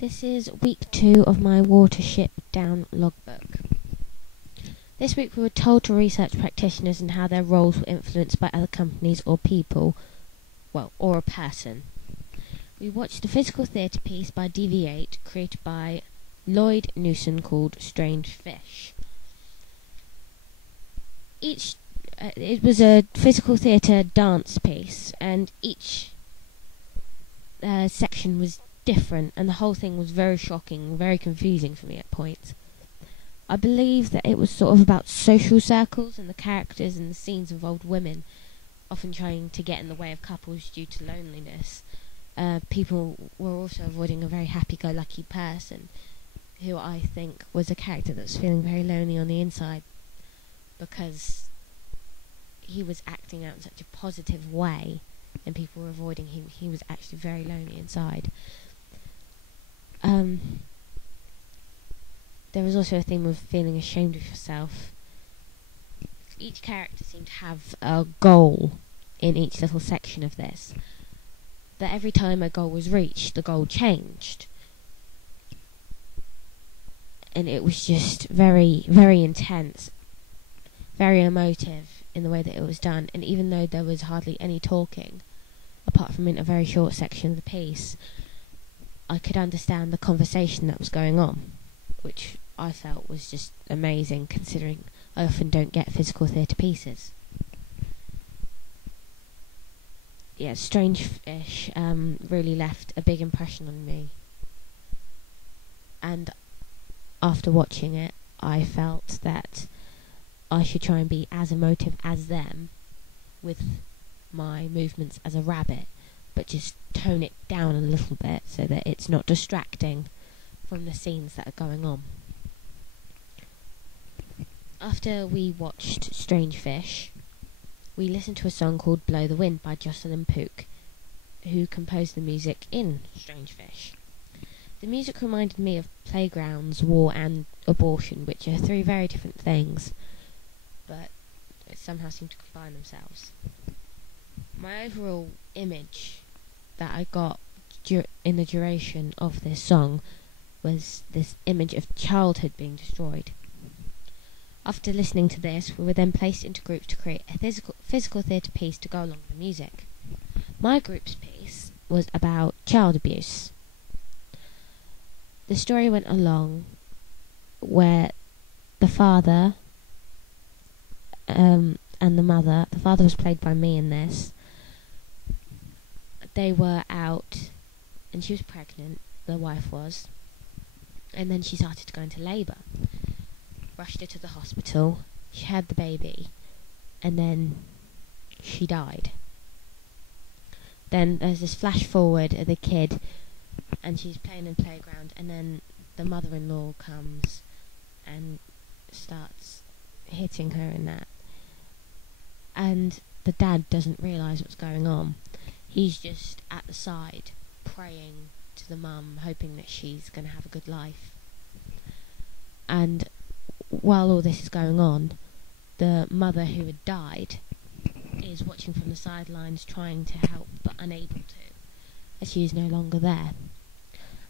This is week 2 of my Watership down logbook. This week we were told to research practitioners and how their roles were influenced by other companies or people, or a person. We watched a physical theatre piece by DV8 created by Lloyd Newson called Strange Fish. It was a physical theatre dance piece, and each section was different, and the whole thing was very shocking, very confusing for me at points. I believe that it was sort of about social circles, and the characters and the scenes involved women often trying to get in the way of couples due to loneliness. People were also avoiding a very happy-go-lucky person, who I think was a character that was feeling very lonely on the inside, because he was acting out in such a positive way, and people were avoiding him. He was actually very lonely inside. There was also a theme of feeling ashamed of yourself. Each character seemed to have a goal in each little section of this, but every time a goal was reached, the goal changed. And it was just very, very intense, very emotive in the way that it was done. And even though there was hardly any talking, apart from in a very short section of the piece, I could understand the conversation that was going on, which I felt was just amazing, considering I often don't get physical theatre pieces. Yeah, Strange Fish really left a big impression on me. And after watching it, I felt that I should try and be as emotive as them with my movements as a rabbit, but just tone it down a little bit so that it's not distracting from the scenes that are going on. After we watched Strange Fish, we listened to a song called Blow the Wind by Jocelyn Pook, who composed the music in Strange Fish. The music reminded me of playgrounds, war and abortion, which are three very different things, but somehow seem to combine themselves. My overall image that I got in the duration of this song was this image of childhood being destroyed. After listening to this, we were then placed into groups to create a physical theatre piece to go along with the music. My group's piece was about child abuse. The story went along where the father and the mother, the father was played by me in this, they were out and she was pregnant, the wife was, and then she started to go into labour. Rushed her to the hospital, she had the baby, and then she died. Then there's this flash forward of the kid, and she's playing in the playground, and then the mother-in-law comes and starts hitting her in that. And the dad doesn't realise what's going on. He's just at the side, praying to the mum, hoping that she's going to have a good life. And while all this is going on, the mother who had died is watching from the sidelines, trying to help but unable to, as she is no longer there.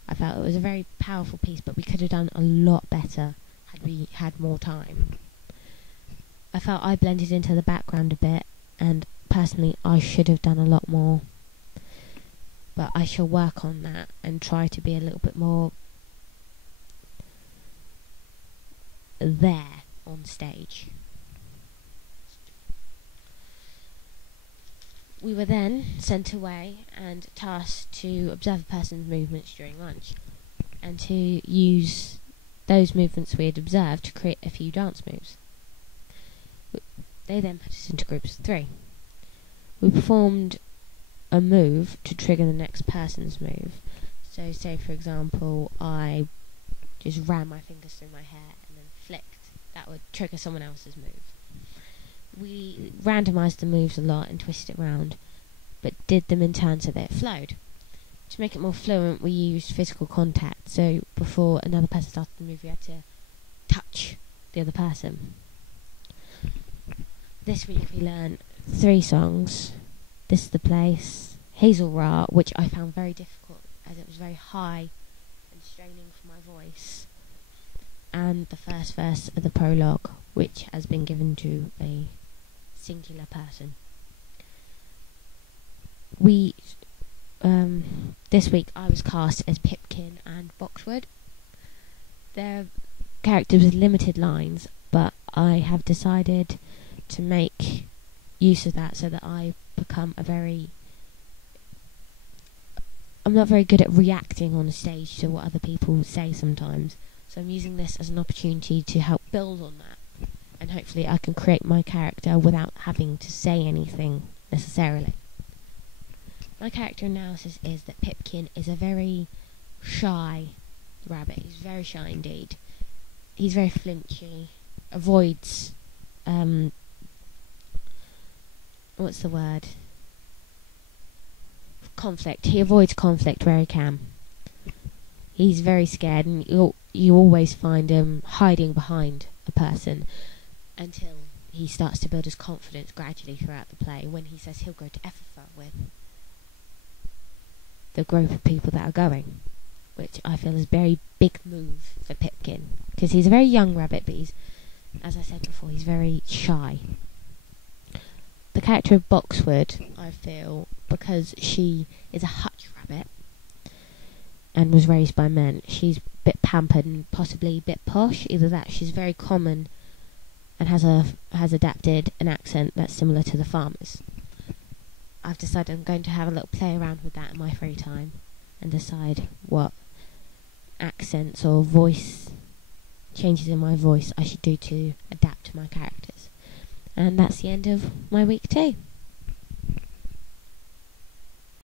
I felt it was a very powerful piece, but we could have done a lot better had we had more time. I felt I blended into the background a bit, and personally I should have done a lot more. But I shall work on that and try to be a little bit more there on stage. We were then sent away and tasked to observe a person's movements during lunch, and to use those movements we had observed to create a few dance moves. They then put us into groups of 3. We performed a move to trigger the next person's move. So say for example I just ran my fingers through my hair and then flicked, that would trigger someone else's move. We randomised the moves a lot and twisted it round, but did them in turn so that it flowed. To make it more fluent, we used physical contact, so before another person started the move we had to touch the other person. This week we learned 3 songs. This is the Place, Hazel Ra, which I found very difficult as it was very high and straining for my voice, and the first verse of the prologue, which has been given to a singular person. This week I was cast as Pipkin and Boxwood. They're characters with limited lines, but I have decided to make use of that so that I become I'm not very good at reacting on the stage to what other people say sometimes, so I'm using this as an opportunity to help build on that, and hopefully I can create my character without having to say anything necessarily. My character analysis is that Pipkin is a very shy rabbit. He's very shy indeed. He's very flinchy, avoids what's the word? Conflict. He avoids conflict where he can. He's very scared, and you always find him hiding behind a person until he starts to build his confidence gradually throughout the play, when he says he'll go to Effa with the group of people that are going, which I feel is a very big move for Pipkin, because he's a very young rabbit, but he's, as I said before, he's very shy. The character of Boxwood, I feel, because she is a hutch rabbit and was raised by men, she's a bit pampered and possibly a bit posh. Either that, she's very common and has adapted an accent that's similar to the farmers. I've decided I'm going to have a little play around with that in my free time and decide what accents or voice changes in my voice I should do to adapt to my characters. And that's the end of my week 2.